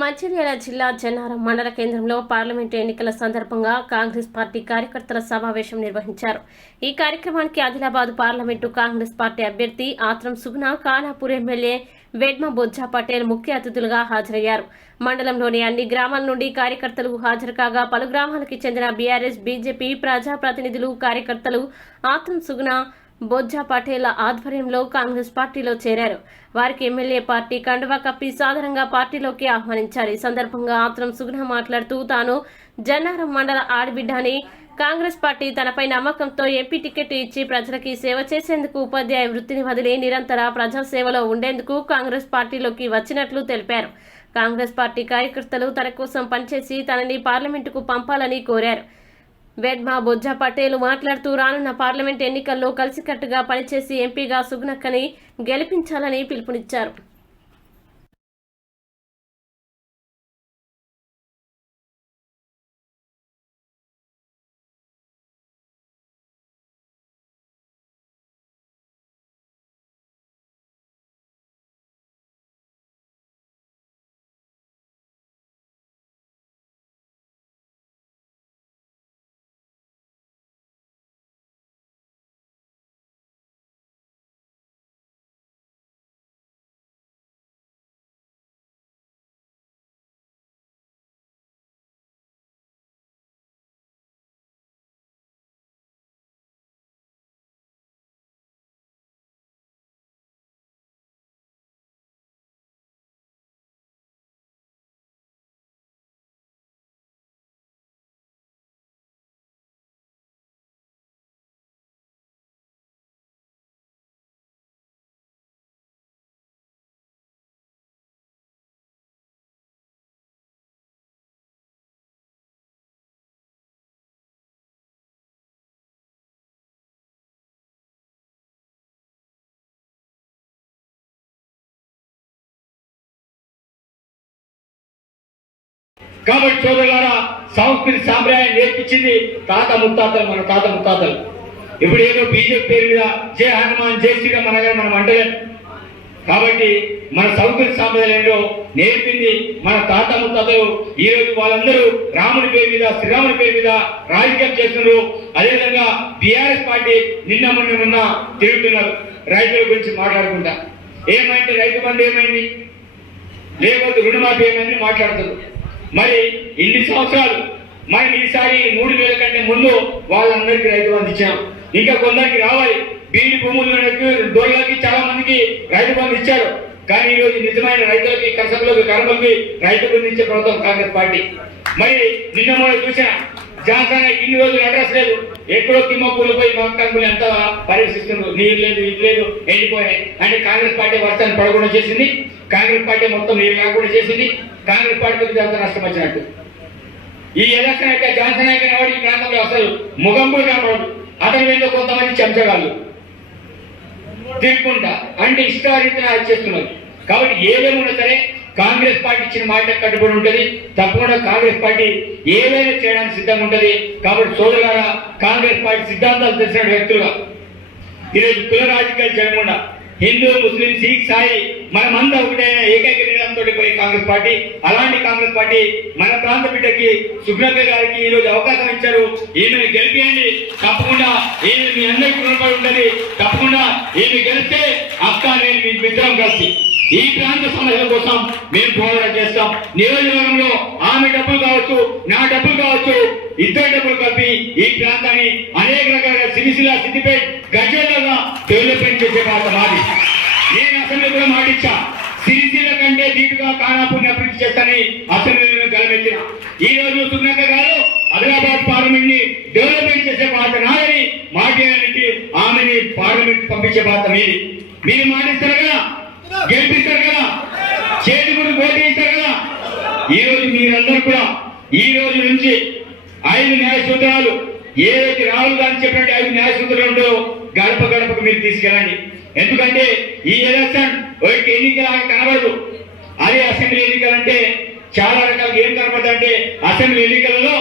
మంచిర్యాల జిల్లా జన్నారం మండల కేంద్రంలో పార్లమెంటు ఎన్నికల సందర్భంగా కాంగ్రెస్ పార్టీ కార్యకర్తల సమావేశం నిర్వహించారు. ఈ కార్యక్రమానికి ఆదిలాబాద్ పార్లమెంటు కాంగ్రెస్ పార్టీ అభ్యర్థి ఆత్రం సుగుణ, ఖానాపూర్ ఎమ్మెల్యే వెడ్మ బొజ్జా పటేల్ ముఖ్య అతిథులుగా హాజరయ్యారు. మండలంలోని అన్ని గ్రామాల నుండి కార్యకర్తలు హాజరు కాగా పలు గ్రామాలకు చెందిన బీఆర్ఎస్, బీజేపీ ప్రజాప్రతినిధులు, కార్యకర్తలు ఆత్రం సుగుణ, బొజ్జా పటేల్ ఆధ్వర్యంలో కాంగ్రెస్ పార్టీలో చేరారు. వారికి ఎమ్మెల్యే పార్టీ కండువా కప్పి సాధారణంగా పార్టీలోకి ఆహ్వానించారు. ఈ సందర్భంగా ఆత్రం సుగుణ మాట్లాడుతూ తాను జన్నారం మండల ఆడబిడ్డని, కాంగ్రెస్ పార్టీ తనపై నమ్మకంతో ఎంపీ టికెట్ ఇచ్చి ప్రజలకి సేవ చేసేందుకు, ఉపాధ్యాయ వృత్తిని వదిలి నిరంతర ప్రజాసేవలో ఉండేందుకు కాంగ్రెస్ పార్టీలోకి వచ్చినట్లు తెలిపారు. కాంగ్రెస్ పార్టీ కార్యకర్తలు తన కోసం పనిచేసి తనని పార్లమెంటుకు పంపాలని కోరారు. వెడ్మ బొజ్జా పటేల్ మాట్లాడుతూ రానున్న పార్లమెంట్ ఎన్నికల్లో కలిసికట్టుగా పనిచేసి ఎంపీగా సుగుణక్కని గెలిపించాలని పిలుపునిచ్చారు. కాబట్టి సోదరులారా, సంస్కృతి సాంప్రదాయం నేర్పించింది తాత ముత్తాతలు, మన తాత ముత్తాతలు. ఇప్పుడు ఏదో బీజేపీ పేరు మీద జై హనుమాన్, జై శ్రీరామ్ అనగా మనం అంటలేదు. కాబట్టి మన సంస్కృతి సాంప్రదాయంలో నేర్పింది మన తాత ముత్తాతలు. ఈ రోజు వాళ్ళందరూ రాముని పేరు మీద, శ్రీరాముని పేరు మీద రాజకీయం చేస్తున్నారు. అదేవిధంగా బీఆర్ఎస్ పార్టీ నిన్న తిరుగుతున్నారు. రైతుల గురించి మాట్లాడుకుంటా, ఏమైంది రైతు బంధు ఏమైంది, లేకపోతే రుణమాఫీ ఏమైంది మాట్లాడుతున్నారు. మరి ఇన్ని సంవత్సరాలు మనం ఈసారి 3,000 కంటే ముందు వాళ్ళందరికీ రైతు బంధు ఇచ్చాం. ఇంకా కొందరికి రావాలి. బీడి భూములకు, దొరలకి చాలా మందికి రైతు బంధు ఇచ్చారు. కానీ ఈరోజు నిజమైన రైతులకి, కర్షకులకు, కార్మికులకి రైతు బంధు ఇచ్చే ప్రభుత్వం కాంగ్రెస్ పార్టీ. మరి నిన్న మనం చూసిన జాన్సన్ ఇన్ని రోజులు అడ్రస్ లేదు, ఎక్కడో తిమ్మపూర్లు పోయి మక్కలు ఎంత పరిశీలిస్తున్నారు. నీరు లేదు, ఇది లేదు, ఎండిపోయాయి. అంటే కాంగ్రెస్ పార్టీ వర్షాన్ని పడకుండా చేసింది, కాంగ్రెస్ పార్టీ మొత్తం నీరు లేకుండా చేసింది. కాంగ్రెస్ పార్టీకి ఎంత నష్టం వచ్చినట్టు. ఈ ఎలక్షన్ అయితే జాన్సన్ నాయకుడు ఈ ప్రాంతంలో అసలు ముఖంబులు కనపడదు. అతని మీద కొంతమంది చెంచగాళ్ళు తిరుగుకుంటా అంటే ఇష్టారీతిన చేస్తున్నారు. కాబట్టి ఏదేమున్నా సరే కాంగ్రెస్ పార్టీ ఇచ్చిన మాట కట్టుబడి ఉంటుంది. తప్పకుండా కాంగ్రెస్ పార్టీ ఏదైనా చేయడానికి సిద్ధంగా ఉంటుంది. కాబట్టి సోదరులారా, కాంగ్రెస్ పార్టీ సిద్ధాంతాలు తెలిసిన వ్యక్తులుగా ఈరోజు కుల రాజకీయాలు చేయకుండా హిందూ, ముస్లిం, సిక్, సాయి మనమంతా ఒకటైన ఏకైక నిరంతో పోయి కాంగ్రెస్ పార్టీ. అలాంటి కాంగ్రెస్ పార్టీ మన ప్రాంత బిడ్డకి, సుగ్నక్క గారికి ఈరోజు అవకాశం ఇచ్చారు. ఈమెను గెలిపియండి. తప్పకుండా ఈమె మీ అందరికీ రుణపడి ఉంటుంది. తప్పకుండా ఈమె గెలిస్తే అక్క, నేను మీ మిత్రం కలిసి ఈ ప్రాంత సమస్యల కోసం మేము పోరాటం చేస్తాం. నియోజకవర్గంలో ఆమె డబ్బులు కావచ్చు, నా డబ్బులు కావచ్చు, ఇద్దరు డబ్బులు కలిపి ఈ ప్రాంతాన్ని అనేక రకాలుగా సిరిసిల్ల, సిద్దిపేట, గజ్వేల్గా డెవలప్మెంట్ చేసే బాధ్యత మాది. నేను అసెంబ్లీ కూడా మాటిచ్చా, సిరిసిల్ల కంటే దీటుగా ఖానాపూర్ని అభివృద్ధి చేస్తానని అసెంబ్లీలో గెలవెత్తిన. ఈ రోజు సుగ్నక్క గారు ఆదిలాబాద్ పార్లమెంట్ ని డెవలప్మెంట్ చేసే బాధ్యత నాదని మాట్లాడడానికి ఆమెని పార్లమెంట్ పంపించే బాధ్యత మీది. మీరు మాటిస్తారు కదా, గెలిపిస్తారు కదా, చేతి కూడా పోటీ ఇస్తారు కదా. ఈ రోజు మీరందరూ కూడా ఈ రోజు నుంచి 5 న్యాయ సూత్రాలు ఏదైతే రాహుల్ గాంధీ చెప్పినట్టు 5 న్యాయ సూత్రాలు ఉంటాయో గడప గడపకు మీరు తీసుకెళ్ళండి. ఎందుకంటే ఈ ఎలక్షన్ ఒకటి ఎన్నికలు కనబడదు. అదే అసెంబ్లీ ఎన్నికలు అంటే చాలా రకాలుగా ఏం కనబడుతుంది అంటే, అసెంబ్లీ ఎన్నికలలో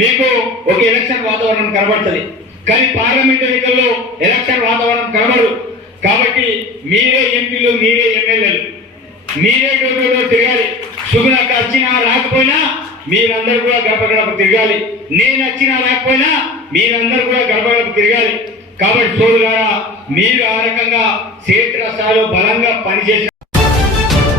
మీకు ఒక ఎలక్షన్ వాతావరణం కనబడుతుంది, కానీ పార్లమెంట్ ఎన్నికల్లో ఎలక్షన్ వాతావరణం కనబడదు. కాబట్టి మీరే ఎంపీలు, మీరే ఎమ్మెల్యేలు, మీరే తిరగాలి. సుగుణకు వచ్చినా రాకపోయినా మీరందరూ కూడా గడప గడప తిరగాలి. నేను వచ్చినా రాకపోయినా మీరందరూ కూడా గడప గడప తిరగాలి. కాబట్టి సోదరులారా, మీరు ఆ రకంగా క్షేత్రస్థాయిలో బలంగా పనిచేసిన